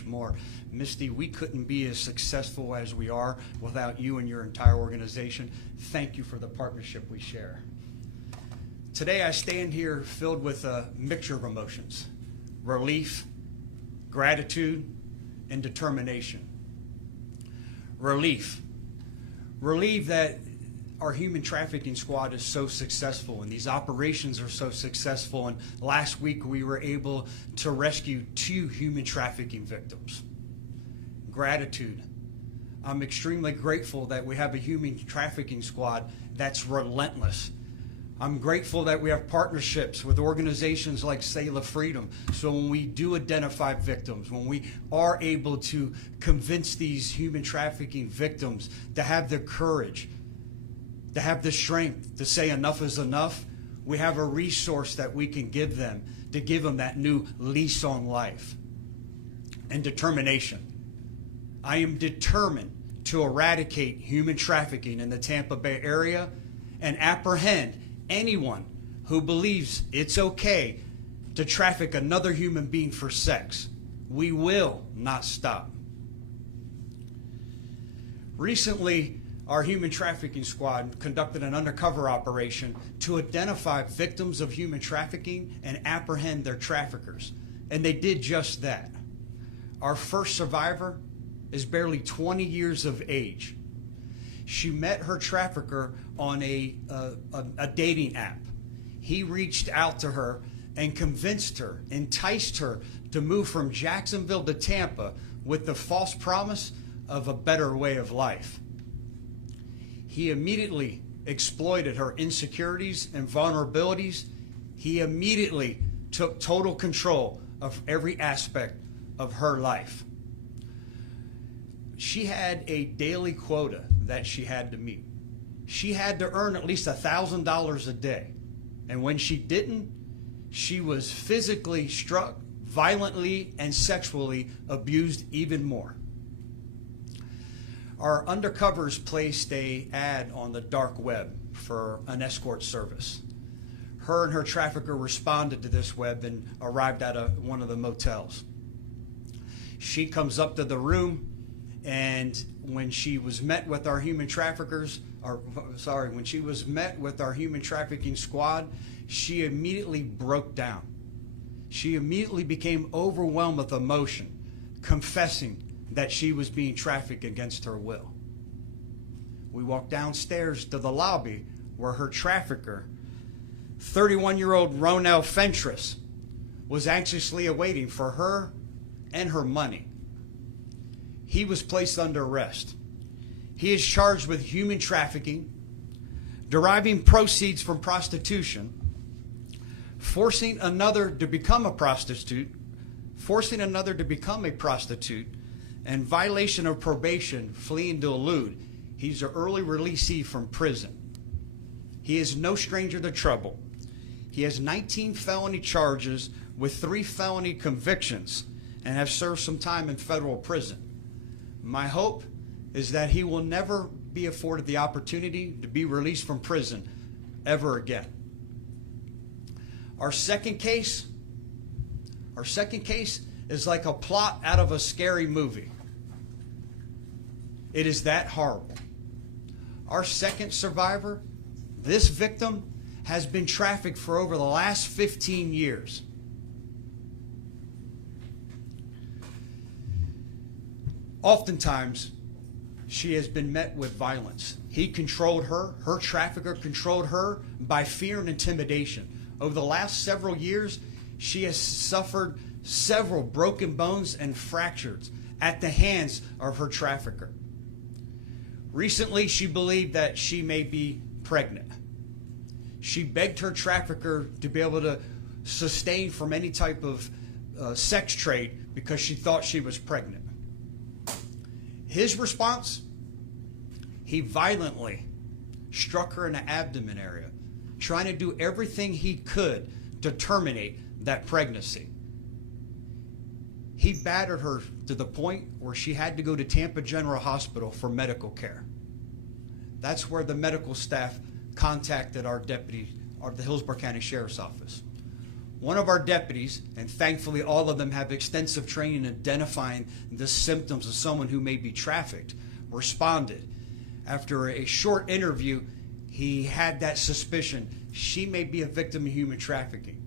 more. Misty, we couldn't be as successful as we are without you and your entire organization. Thank you for the partnership we share. Today I stand here filled with a mixture of emotions: relief, gratitude, and determination. Relief. Relieved that our human trafficking squad is so successful and these operations are so successful, and last week we were able to rescue 2 human trafficking victims. Gratitude. I'm extremely grateful that we have a human trafficking squad that's relentless. I'm grateful that we have partnerships with organizations like Sail Freedom, so when we do identify victims, when we are able to convince these human trafficking victims to have the courage, to have the strength to say enough is enough, we have a resource that we can give them to give them that new lease on life. And determination. I am determined to eradicate human trafficking in the Tampa Bay area and apprehend anyone who believes it's okay to traffic another human being for sex. We will not stop. Recently, our human trafficking squad conducted an undercover operation to identify victims of human trafficking and apprehend their traffickers. And they did just that. Our first survivor is barely 20 years of age. She met her trafficker on a dating app. He reached out to her and convinced her, enticed her to move from Jacksonville to Tampa with the false promise of a better way of life. He immediately exploited her insecurities and vulnerabilities. He immediately took total control of every aspect of her life. She had a daily quota that she had to meet. She had to earn at least $1,000 a day. And when she didn't, she was physically struck, violently, and sexually abused even more. Our undercovers placed an ad on the dark web for an escort service. Her and her trafficker responded to this web and arrived at one of the motels. She comes up to the room, and when she was met with our human traffickers, when she was met with our human trafficking squad, she immediately broke down. She immediately became overwhelmed with emotion, confessing that she was being trafficked against her will. We walked downstairs to the lobby where her trafficker, 31-year-old Ronell Fentress, was anxiously awaiting for her and her money. He was placed under arrest. He is charged with human trafficking, deriving proceeds from prostitution, forcing another to become a prostitute, and violation of probation, fleeing to elude. He's an early releasee from prison. He is no stranger to trouble. He has 19 felony charges with 3 felony convictions and has served some time in federal prison. My hope is that he will never be afforded the opportunity to be released from prison ever again. Our second case is like a plot out of a scary movie. It is that horrible. Our second survivor, this victim, has been trafficked for over the last 15 years. Oftentimes, she has been met with violence. He controlled her, her trafficker controlled her by fear and intimidation. Over the last several years, she has suffered several broken bones and fractures at the hands of her trafficker. Recently, she believed that she may be pregnant. She begged her trafficker to be able to sustain from any type of sex trade because she thought she was pregnant. His response? He violently struck her in the abdomen area, trying to do everything he could to terminate that pregnancy. He battered her to the point where she had to go to Tampa General Hospital for medical care. That's where the medical staff contacted the Hillsborough County Sheriff's Office. One of our deputies, and thankfully all of them have extensive training in identifying the symptoms of someone who may be trafficked, responded. After a short interview, he had that suspicion she may be a victim of human trafficking.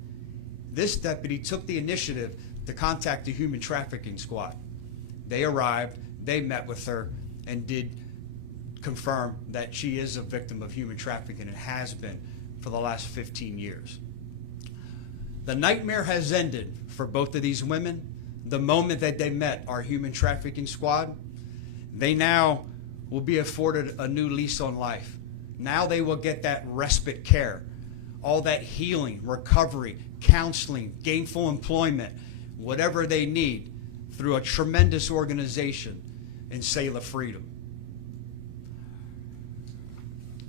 This deputy took the initiative to contact the human trafficking squad. They arrived, they met with her, and did confirm that she is a victim of human trafficking and has been for the last 15 years. The nightmare has ended for both of these women. The moment that they met our human trafficking squad, they now will be afforded a new lease on life. Now they will get that respite care, all that healing, recovery, counseling, gainful employment, whatever they need through a tremendous organization in Selah Freedom.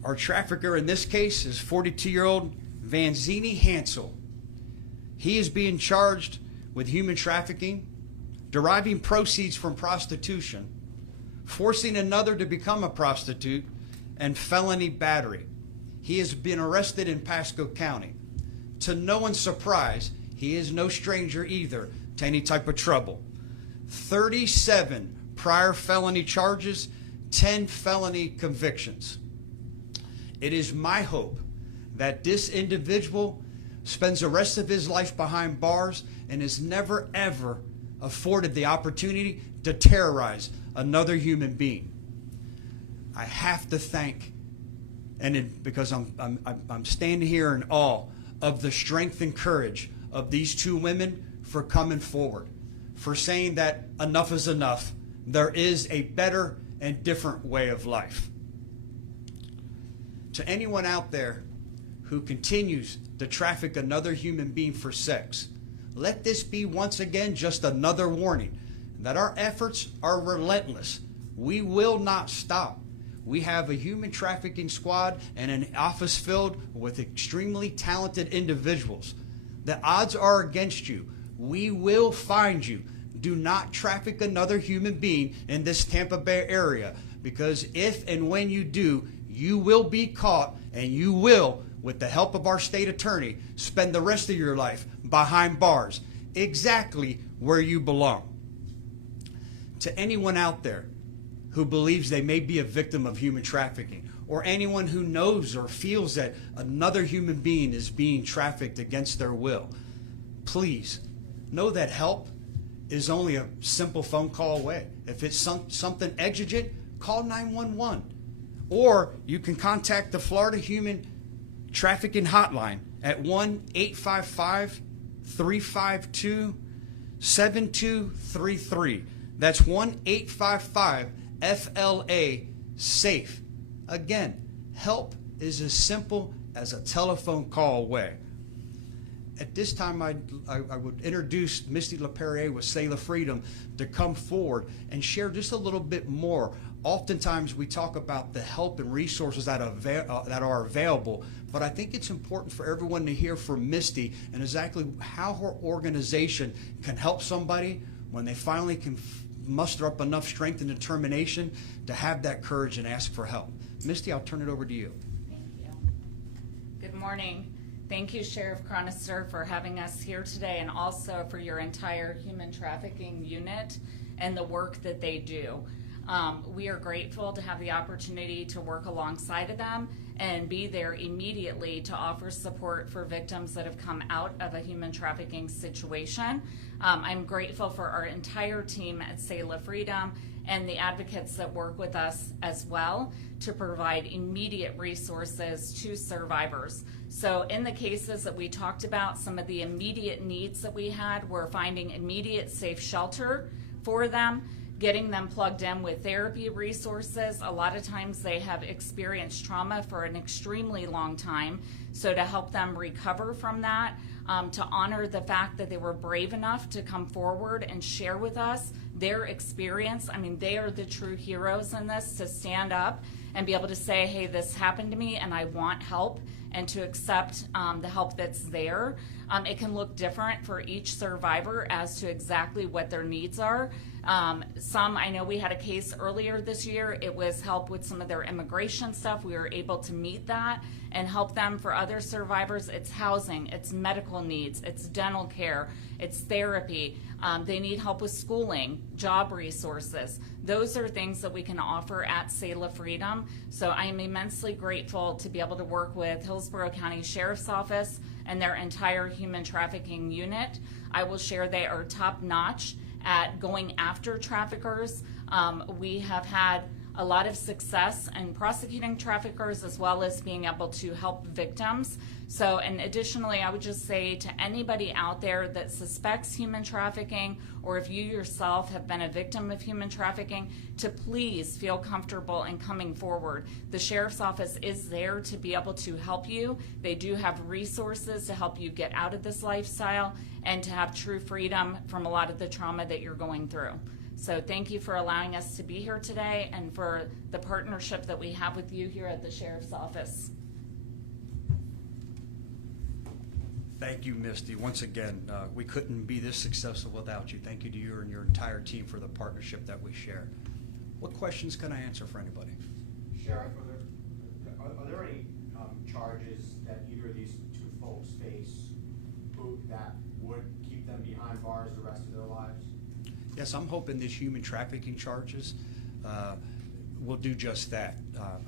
Our trafficker in this case is 42-year-old Vanzini Hansel. He is being charged with human trafficking, deriving proceeds from prostitution, forcing another to become a prostitute, and felony battery. He has been arrested in Pasco County. To no one's surprise, he is no stranger either to any type of trouble. 37 prior felony charges, 10 felony convictions. It is my hope that this individual spends the rest of his life behind bars and is never ever afforded the opportunity to terrorize another human being. I have to thank, because I'm standing here in awe of the strength and courage of these two women for coming forward, for saying that enough is enough. There is a better and different way of life. To anyone out there who continues to traffic another human being for sex, let this be once again just another warning that our efforts are relentless. We will not stop. We have a human trafficking squad and an office filled with extremely talented individuals. The odds are against you. We will find you. Do not traffic another human being in this Tampa Bay area, because if and when you do, you will be caught, and you will, with the help of our state attorney, spend the rest of your life behind bars, exactly where you belong. To anyone out there who believes they may be a victim of human trafficking, or anyone who knows or feels that another human being is being trafficked against their will, please know that help is only a simple phone call away. If it's something exigent, call 911. Or you can contact the Florida Human Trafficking Hotline at 1-855-352-7233. That's 1-855-FLA-SAFE. Again, help is as simple as a telephone call away. At this time, I would introduce Misty LaPerriere with Selah Freedom to come forward and share just a little bit more. Oftentimes, we talk about the help and resources that are available, but I think it's important for everyone to hear from Misty and exactly how her organization can help somebody when they finally can muster up enough strength and determination to have that courage and ask for help. Misty, I'll turn it over to you. Thank you. Good morning. Thank you, Sheriff Chronister, for having us here today, and also for your entire human trafficking unit and the work that they do. We are grateful to have the opportunity to work alongside of them and be there immediately to offer support for victims that have come out of a human trafficking situation. I'm grateful for our entire team at Selah Freedom and the advocates that work with us as well to provide immediate resources to survivors. So in the cases that we talked about, some of the immediate needs that we had were finding immediate safe shelter for them, getting them plugged in with therapy resources. A lot of times they have experienced trauma for an extremely long time. So to help them recover from that, to honor the fact that they were brave enough to come forward and share with us their experience. I mean, they are the true heroes in this, to stand up and be able to say, hey, this happened to me and I want help, and to accept the help that's there. It can look different for each survivor as to exactly what their needs are. Some, I know we had a case earlier this year. It was help with some of their immigration stuff. We were able to meet that and help them. For other survivors, it's housing, it's medical needs, it's dental care, it's therapy. They need help with schooling, job resources. Those are things that we can offer at Selah Freedom. So I am immensely grateful to be able to work with Hillsborough County Sheriff's Office and their entire human trafficking unit. I will share they are top notch at going after traffickers. We have had a lot of success in prosecuting traffickers as well as being able to help victims. So, and additionally, I would just say to anybody out there that suspects human trafficking, or if you yourself have been a victim of human trafficking, to please feel comfortable in coming forward. The Sheriff's Office is there to be able to help you. They do have resources to help you get out of this lifestyle and to have true freedom from a lot of the trauma that you're going through. So thank you for allowing us to be here today and for the partnership that we have with you here at the Sheriff's Office. Thank you, Misty. Once again, we couldn't be this successful without you. Thank you to you and your entire team for the partnership that we share. What questions can I answer for anybody? Sheriff, are there any charges that either of these two folks face that would keep them behind bars the rest of their lives? Yes, I'm hoping these human trafficking charges will do just that.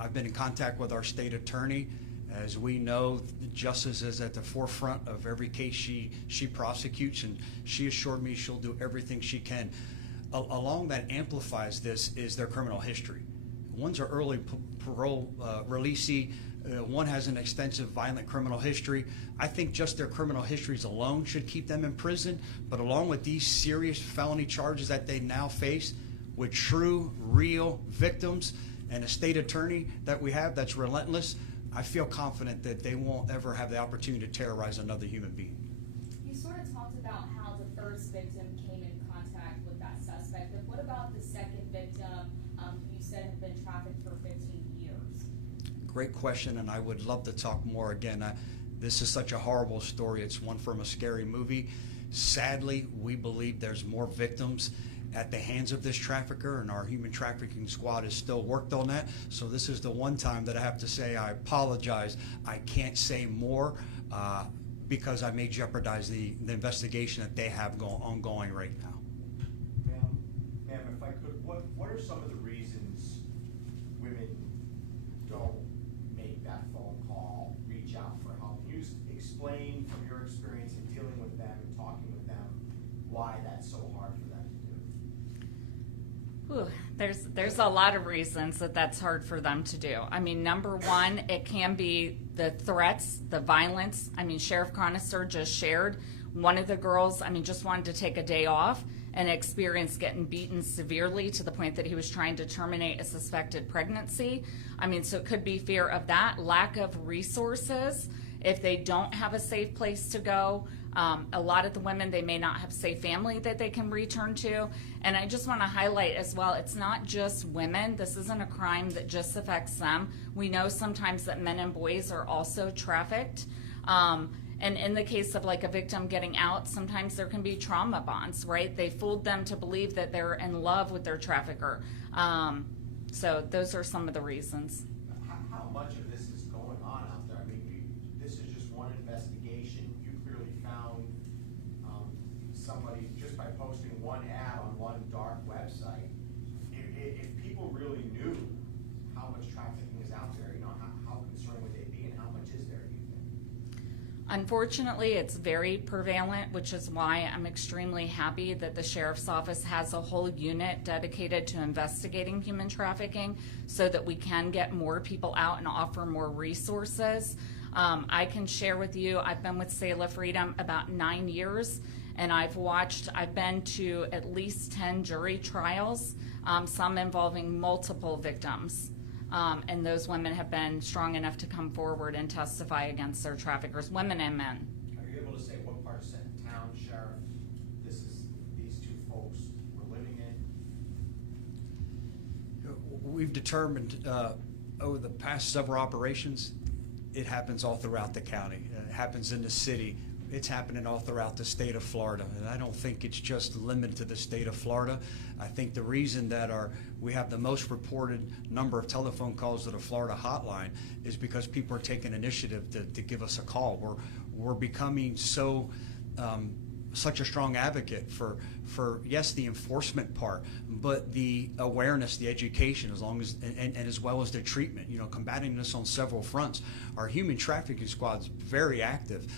I've been in contact with our state attorney. As we know, justice is at the forefront of every case she prosecutes, and she assured me she'll do everything she can. Along that amplifies this is their criminal history. One's an early parole releasee. One has an extensive violent criminal history. I think just their criminal histories alone should keep them in prison, but along with these serious felony charges that they now face with true, real victims and a state attorney that we have that's relentless, I feel confident that they won't ever have the opportunity to terrorize another human being. You sort of talked about how the first victim came in contact with that suspect, but what about the second victim who you said had been trafficked for 15 years? Great question, and I would love to talk more. Again, this is such a horrible story. It's one from a scary movie. Sadly, we believe there's more victims at the hands of this trafficker, and our human trafficking squad has still worked on that. So this is the one time that I have to say I apologize. I can't say more because I may jeopardize the investigation that they have ongoing right now. Ma'am, if I could, what are some of the reasons women don't make that phone call, reach out for help? Can you explain from your experience in dealing with them and talking with them why that's so hard for them to do? There's a lot of reasons that that's hard for them to do. I mean, number one, it can be the threats, the violence. I mean, Sheriff Chronister just shared one of the girls, just wanted to take a day off and experienced getting beaten severely to the point that he was trying to terminate a suspected pregnancy. So it could be fear of that, lack of resources. If they don't have a safe place to go, a lot of the women, they may not have safe family that they can return to. And I just want to highlight as well, it's not just women. This isn't a crime that just affects them. We know sometimes that men and boys are also trafficked. And in the case of like a victim getting out, sometimes there can be trauma bonds, right? They fooled them to believe that they're in love with their trafficker. So those are some of the reasons. How much of this is going on out there? This is just one investigation. You clearly found somebody just by posting one ad on one dark website. If people really knew how much trafficking is out there, how concerned would they be, and how much is there, do you think? Unfortunately, it's very prevalent, which is why I'm extremely happy that the Sheriff's Office has a whole unit dedicated to investigating human trafficking so that we can get more people out and offer more resources. I can share with you, I've been with Selah Freedom about 9 years, and I've been to at least 10 jury trials, some involving multiple victims. And those women have been strong enough to come forward and testify against their traffickers, women and men. Are you able to say what part of town, Sheriff, these two folks were living in? We've determined over the past several operations, it happens all throughout the county. It happens in the city. It's happening all throughout the state of Florida, and I don't think it's just limited to the state of Florida. I think the reason that we have the most reported number of telephone calls to the Florida hotline is because people are taking initiative to give us a call. We're becoming such a strong advocate for yes, the enforcement part, but the awareness, the education, and as well as the treatment, combating this on several fronts. Our human trafficking squad's very active.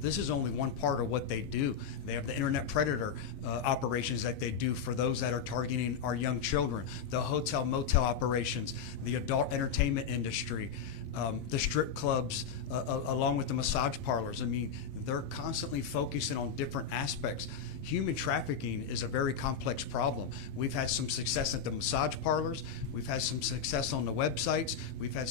This is only one part of what they do. They have the internet predator operations that they do for those that are targeting our young children, the hotel motel operations, the adult entertainment industry, the strip clubs, along with the massage parlors. I mean, they're constantly focusing on different aspects. Human trafficking is a very complex problem. We've had some success at the massage parlors. We've had some success on the websites. We've had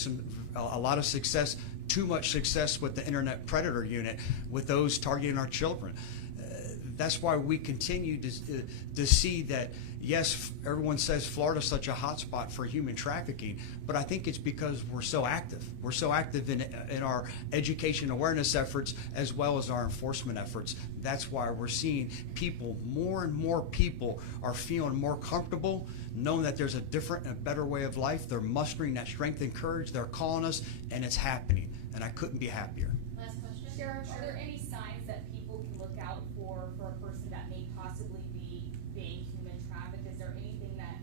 a lot of success, too much success with the internet predator unit, with those targeting our children. That's why we continue to see that, yes, everyone says Florida's such a hot spot for human trafficking, but I think it's because we're so active. We're so active in our education awareness efforts as well as our enforcement efforts. That's why we're seeing more and more people are feeling more comfortable, knowing that there's a different and a better way of life. They're mustering that strength and courage. They're calling us, and it's happening. And I couldn't be happier. Last question. Sheriff, are there any signs that people can look out for a person that may possibly be being human trafficked? Is there anything that,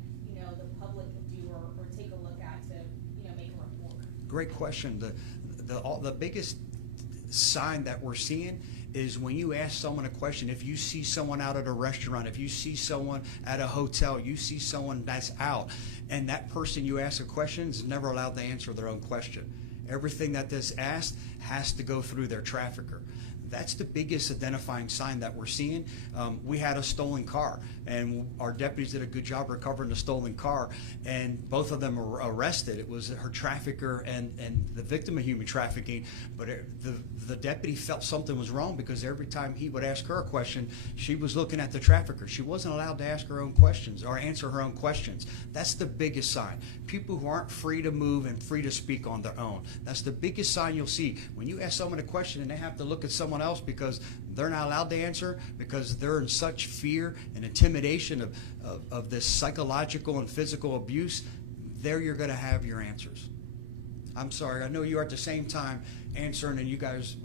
the public can do or take a look at to, make a report? Great question. The biggest sign that we're seeing is when you ask someone a question. If you see someone out at a restaurant, if you see someone at a hotel, you see someone that's out, and that person you ask a question is never allowed to answer their own question. Everything that is asked has to go through their trafficker. That's the biggest identifying sign that we're seeing. We had a stolen car, and our deputies did a good job recovering the stolen car, and both of them were arrested. It was her trafficker and the victim of human trafficking, but the deputy felt something was wrong because every time he would ask her a question, she was looking at the trafficker. She wasn't allowed to ask her own questions or answer her own questions. That's the biggest sign. People who aren't free to move and free to speak on their own. That's the biggest sign you'll see. When you ask someone a question and they have to look at someone else because they're not allowed to answer, because they're in such fear and intimidation of this psychological and physical abuse, there you're going to have your answers. I'm sorry, I know you are at the same time answering, and you guys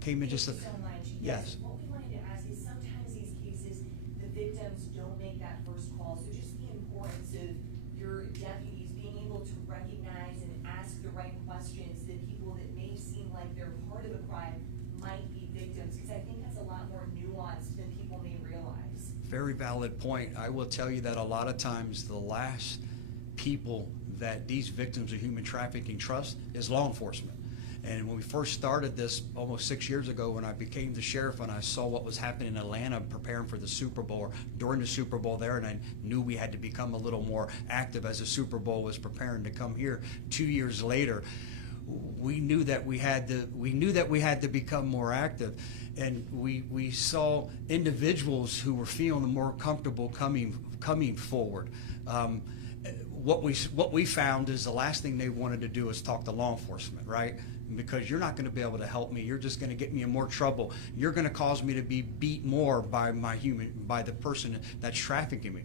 came in just a... Thank you so much. Yes. What we wanted to ask is sometimes these cases, the victims don't make that first call, so just the importance of your deputies being able to recognize and ask the right questions that people that may seem like they're part of a crime might be victims, because I think that's a lot more nuanced than people may realize. Very valid point. I will tell you that a lot of times the last people that these victims of human trafficking trust is law enforcement. And when we first started this almost 6 years ago, when I became the sheriff and I saw what was happening in Atlanta preparing for the Super Bowl, or during the Super Bowl there, and I knew we had to become a little more active as the Super Bowl was preparing to come here 2 years later, we knew that we had to become more active. And we saw individuals who were feeling more comfortable coming forward. What we found is the last thing they wanted to do is talk to law enforcement, right? Because you're not going to be able to help me. You're just going to get me in more trouble. You're going to cause me to be beat more by the person that's trafficking me.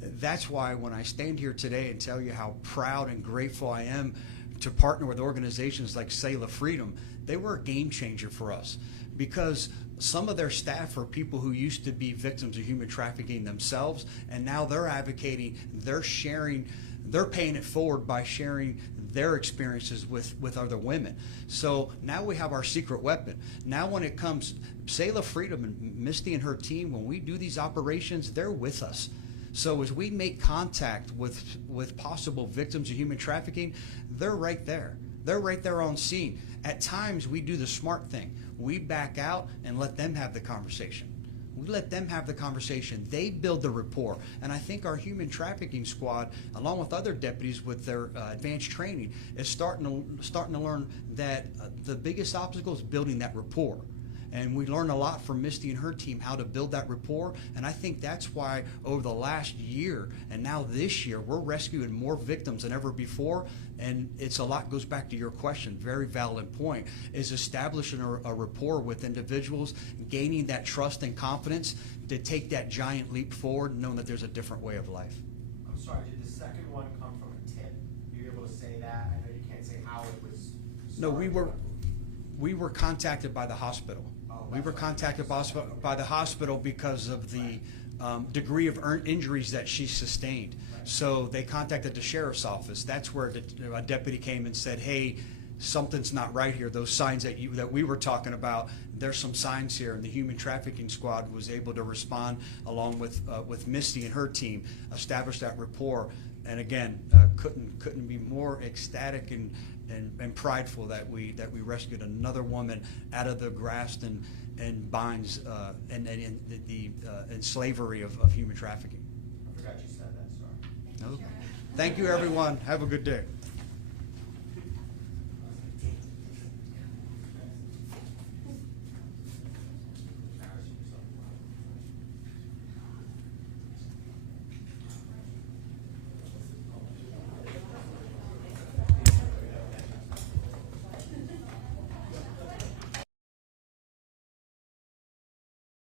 That's why when I stand here today and tell you how proud and grateful I am to partner with organizations like Sail Freedom, they were a game changer for us, because some of their staff are people who used to be victims of human trafficking themselves, and now they're advocating, they're sharing, they're paying it forward by sharing their experiences with other women. So now we have our secret weapon. Now when it comes, Sail Freedom and Misty and her team, when we do these operations, they're with us. So as we make contact with possible victims of human trafficking, they're right there. They're right there on scene. At times, we do the smart thing. We back out and let them have the conversation. We let them have the conversation. They build the rapport. And I think our human trafficking squad, along with other deputies with their advanced training, is starting to learn that the biggest obstacle is building that rapport. And we learned a lot from Misty and her team how to build that rapport. And I think that's why over the last year and now this year, we're rescuing more victims than ever before. And it's a lot goes back to your question, very valid point, is establishing a rapport with individuals, gaining that trust and confidence to take that giant leap forward, knowing that there's a different way of life. I'm sorry, did the second one come from a tip? Are you able to say that? I know you can't say how it was No, we started. were contacted by the hospital. Oh, We were that's contacted by the hospital because of the degree of injuries that she sustained. Right. So they contacted the sheriff's office. That's where a deputy came and said, "Hey, something's not right here. Those signs that we were talking about, there's some signs here." And the human trafficking squad was able to respond along with Misty and her team, establish that rapport. And again, couldn't be more ecstatic and prideful that we rescued another woman out of the grasp and binds and slavery of human trafficking. I forgot you said that, sorry. No. Thank you, everyone. Have a good day.